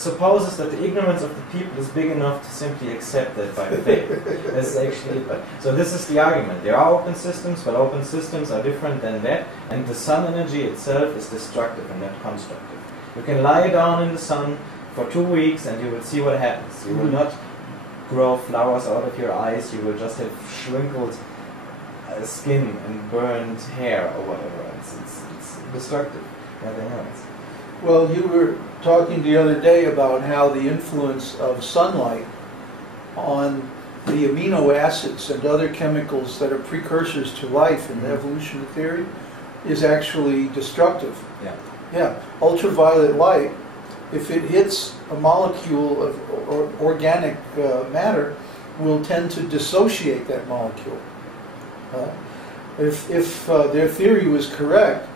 supposes that the ignorance of the people is big enough to simply accept that by faith. That's actually it. So this is the argument. There are open systems, but open systems are different than that, and the sun energy itself is destructive and not constructive. You can lie down in the sun for 2 weeks and you will see what happens. You will not grow flowers out of your eyes, you will just have shrinkled skin and burned hair or whatever. It's destructive, nothing else. Well, you were talking the other day about how the influence of sunlight on the amino acids and other chemicals that are precursors to life in the evolutionary theory is actually destructive. Yeah. Yeah. Ultraviolet light, if it hits a molecule of organic matter, will tend to dissociate that molecule. If their theory was correct,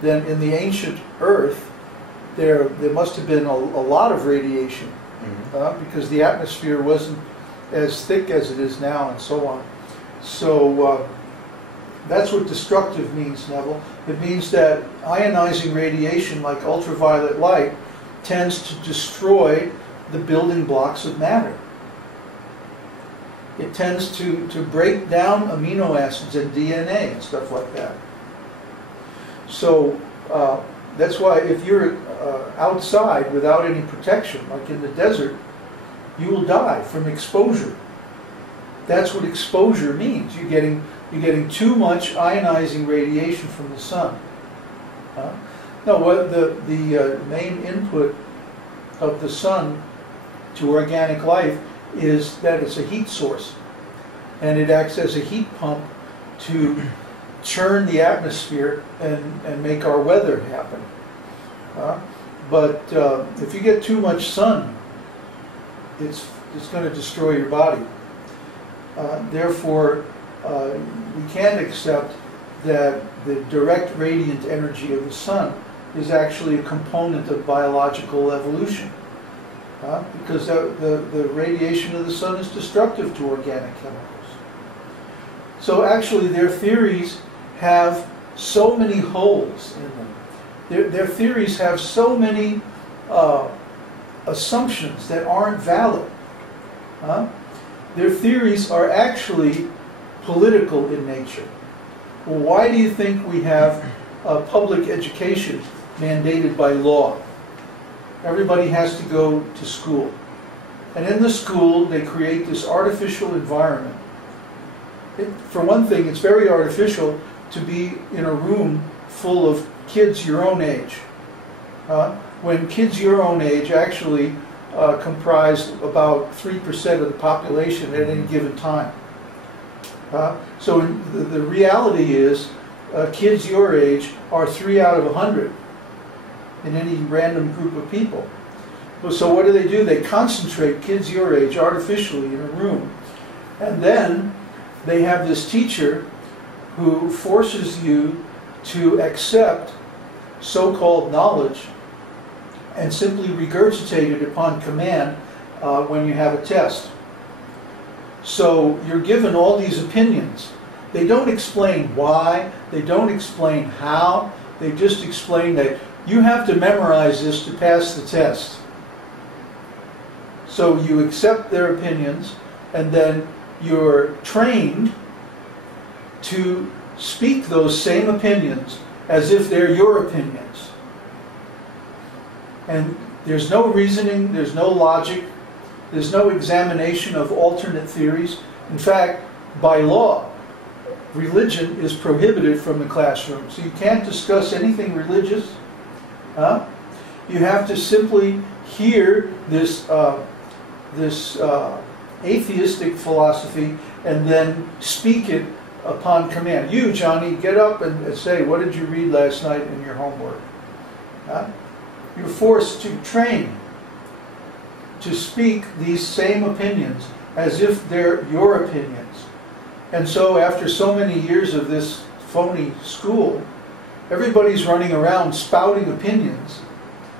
then in the ancient Earth, there must have been a lot of radiation, because the atmosphere wasn't as thick as it is now, and so on. So that's what destructive means, Neville. It means that ionizing radiation, like ultraviolet light, tends to destroy the building blocks of matter. It tends to break down amino acids and DNA and stuff like that. So that's why if you're outside without any protection, like in the desert, you will die from exposure. That's what exposure means. You're getting too much ionizing radiation from the sun. Now, what the main input of the sun to organic life is that it's a heat source, and it acts as a heat pump to churn the atmosphere and make our weather happen. But if you get too much sun, it's going to destroy your body. Therefore, we can't accept that the direct radiant energy of the sun is actually a component of biological evolution, because the radiation of the sun is destructive to organic chemicals. So actually their theories have so many holes in them. Their theories have so many assumptions that aren't valid. Their theories are actually political in nature. Well, why do you think we have public education mandated by law? Everybody has to go to school. And in the school, they create this artificial environment. For one thing, it's very artificial to be in a room full of kids your own age. When kids your own age actually comprise about 3% of the population at any given time. So the reality is, kids your age are 3 out of 100 in any random group of people. So what do? They concentrate kids your age artificially in a room. And then they have this teacher who forces you to accept so-called knowledge and simply regurgitate it upon command when you have a test. So you're given all these opinions. They don't explain why, they don't explain how, they just explain that you have to memorize this to pass the test. So you accept their opinions, and then you're trained to speak those same opinions as if they're your opinions. And there's no reasoning, there's no logic, there's no examination of alternate theories. In fact, by law, religion is prohibited from the classroom. So you can't discuss anything religious. You have to simply hear this, atheistic philosophy and then speak it upon command. You, Johnny, get up and say, what did you read last night in your homework? You're forced to train to speak these same opinions as if they're your opinions. And so after so many years of this phony school, everybody's running around spouting opinions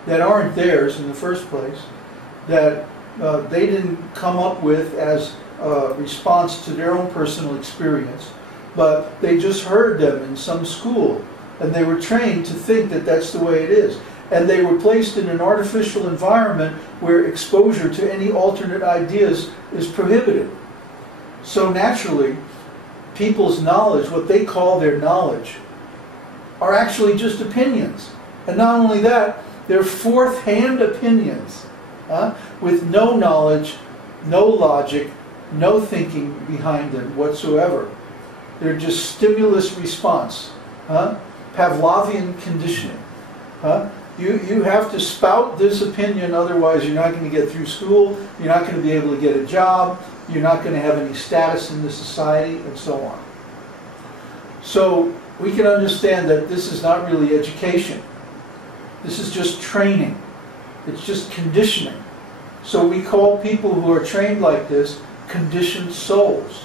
that aren't theirs in the first place, that they didn't come up with as a response to their own personal experience, but they just heard them in some school, and they were trained to think that that's the way it is. and they were placed in an artificial environment where exposure to any alternate ideas is prohibited. So naturally, people's knowledge, what they call their knowledge, are actually just opinions. And not only that, they're fourth-hand opinions, with no knowledge, no logic, no thinking behind them whatsoever. They're just stimulus response, Pavlovian conditioning. You have to spout this opinion, otherwise you're not going to get through school, you're not going to be able to get a job, you're not going to have any status in the society, and so on. So we can understand that this is not really education. This is just training. It's just conditioning. So we call people who are trained like this conditioned souls.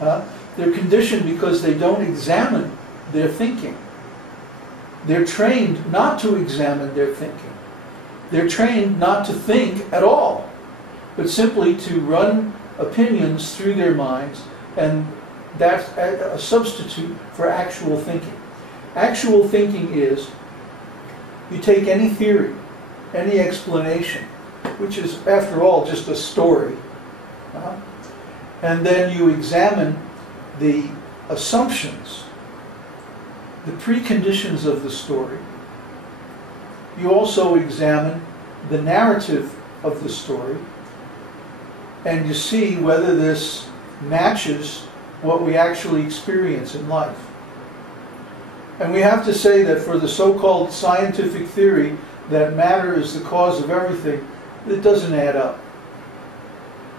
They're conditioned because they don't examine their thinking. They're trained not to examine their thinking. They're trained not to think at all, but simply to run opinions through their minds, and that's a substitute for actual thinking. Actual thinking is, you take any theory, any explanation, which is, after all, just a story, and then you examine the assumptions, the preconditions of the story. You also examine the narrative of the story, and you see whether this matches what we actually experience in life. And we have to say that for the so-called scientific theory that matter is the cause of everything, it doesn't add up.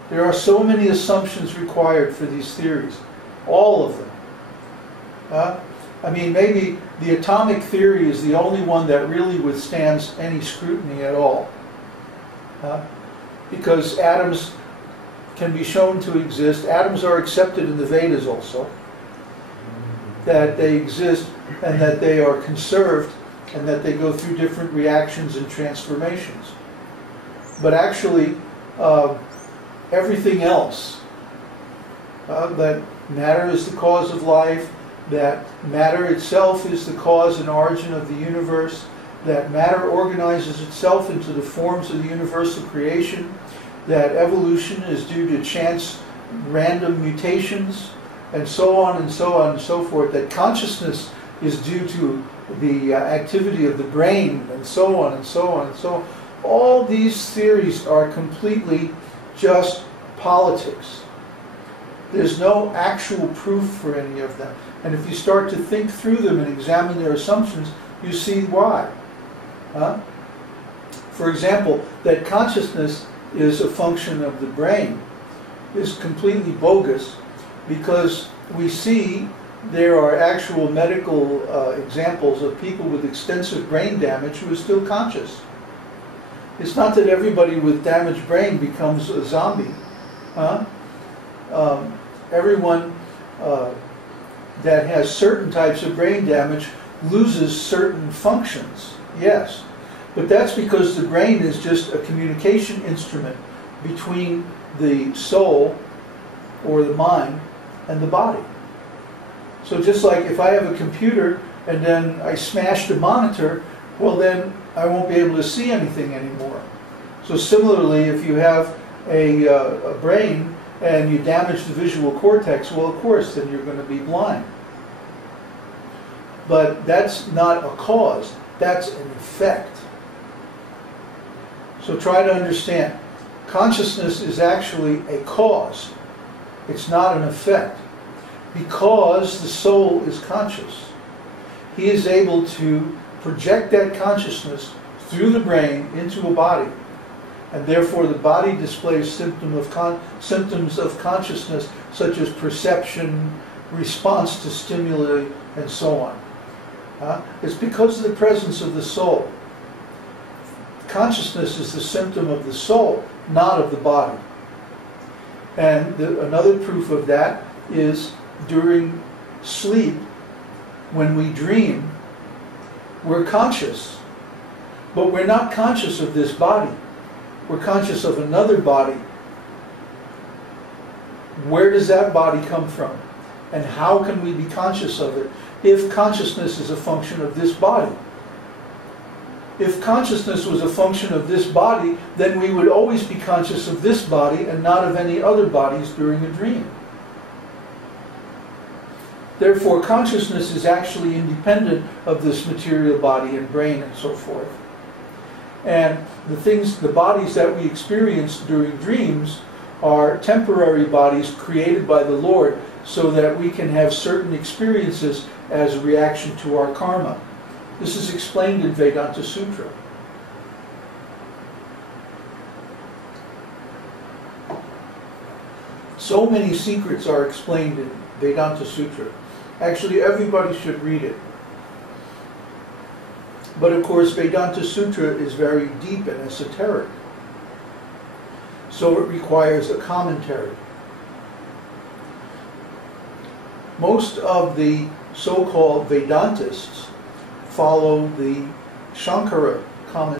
There are so many assumptions required for these theories, all of them. I mean, maybe the atomic theory is the only one that really withstands any scrutiny at all. Because atoms can be shown to exist. Atoms are accepted in the Vedas also, that they exist and that they are conserved and that they go through different reactions and transformations. But actually, everything else, that matter is the cause of life, that matter itself is the cause and origin of the universe, that matter organizes itself into the forms of the universal creation, that evolution is due to chance, random mutations, and so on and so on and so forth, that consciousness is due to the activity of the brain, and so on and so on and so on. All these theories are completely just politics. There's no actual proof for any of them. And if you start to think through them and examine their assumptions, you see why. For example, that consciousness is a function of the brain is completely bogus, because we see there are actual medical examples of people with extensive brain damage who are still conscious. It's not that everybody with damaged brain becomes a zombie. Everyone that has certain types of brain damage loses certain functions, yes. But that's because the brain is just a communication instrument between the soul, or the mind, and the body. So just like if I have a computer and then I smash the monitor, well then I won't be able to see anything anymore. So similarly, if you have a brain and you damage the visual cortex, well of course then you're going to be blind. But that's not a cause, that's an effect. So try to understand, consciousness is actually a cause. It's not an effect. Because the soul is conscious, he is able to project that consciousness through the brain into a body. And therefore the body displays symptoms of consciousness, such as perception, response to stimuli, and so on. It's because of the presence of the soul. Consciousness is the symptom of the soul, not of the body. And another proof of that is during sleep, when we dream, we're conscious. But we're not conscious of this body. We're conscious of another body. Where does that body come from? And how can we be conscious of it if consciousness is a function of this body? if consciousness was a function of this body, then we would always be conscious of this body and not of any other bodies during a dream. Therefore, consciousness is actually independent of this material body and brain and so forth. And the bodies that we experience during dreams are temporary bodies created by the Lord so that we can have certain experiences as a reaction to our karma. This is explained in Vedānta-sūtra. So many secrets are explained in Vedānta-sūtra. Actually, everybody should read it. But of course, Vedānta-sūtra is very deep and esoteric. So it requires a commentary. Most of the so-called Vedantists follow the Shankara commentary.